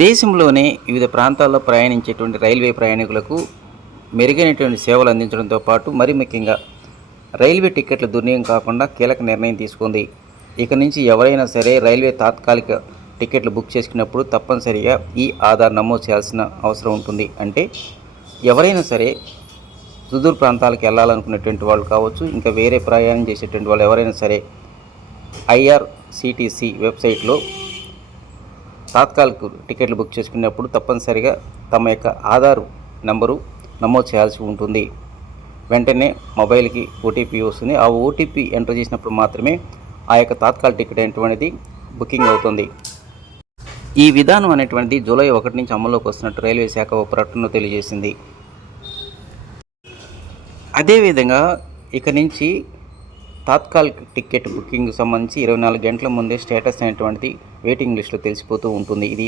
దేశంలోనే వివిధ ప్రాంతాల్లో ప్రయాణించేటువంటి రైల్వే ప్రయాణికులకు మెరుగైనటువంటి సేవలు అందించడంతో పాటు మరి ముఖ్యంగా రైల్వే టికెట్ల దుర్నియం కాకుండా కీలక నిర్ణయం తీసుకుంది. ఇక నుంచి ఎవరైనా సరే రైల్వే తాత్కాలిక టికెట్లు బుక్ చేసుకున్నప్పుడు తప్పనిసరిగా ఈ ఆధార్ నమోదు చేయాల్సిన అవసరం ఉంటుంది. అంటే ఎవరైనా సరే సుదూర ప్రాంతాలకు వెళ్ళాలనుకునేటువంటి వాళ్ళు కావచ్చు ఇంకా వేరే ప్రయాణం చేసేటువంటి వాళ్ళు ఎవరైనా సరే ఐఆర్సిటీసీ వెబ్సైట్లో తాత్కాలిక టికెట్లు బుక్ చేసుకున్నప్పుడు తప్పనిసరిగా తమ యొక్క ఆధార్ నంబరు నమోదు చేయాల్సి ఉంటుంది. వెంటనే మొబైల్కి ఓటీపీ వస్తుంది. ఆ ఓటీపీ ఎంటర్ చేసినప్పుడు మాత్రమే ఆ యొక్క తాత్కాలిక టికెట్ అనేటువంటిది బుకింగ్ అవుతుంది. ఈ విధానం అనేటువంటిది జూలై ఒకటి నుంచి అమల్లోకి వస్తున్నట్టు రైల్వే శాఖ ఒక ప్రకటనలో తెలియజేసింది. అదేవిధంగా ఇక నుంచి తాత్కాలిక టికెట్ బుకింగ్ సంబంధించి ఇరవై నాలుగు గంటల ముందే స్టేటస్ అనేటువంటిది వెయిటింగ్ లిస్టులో తెలిసిపోతూ ఉంటుంది. ఇది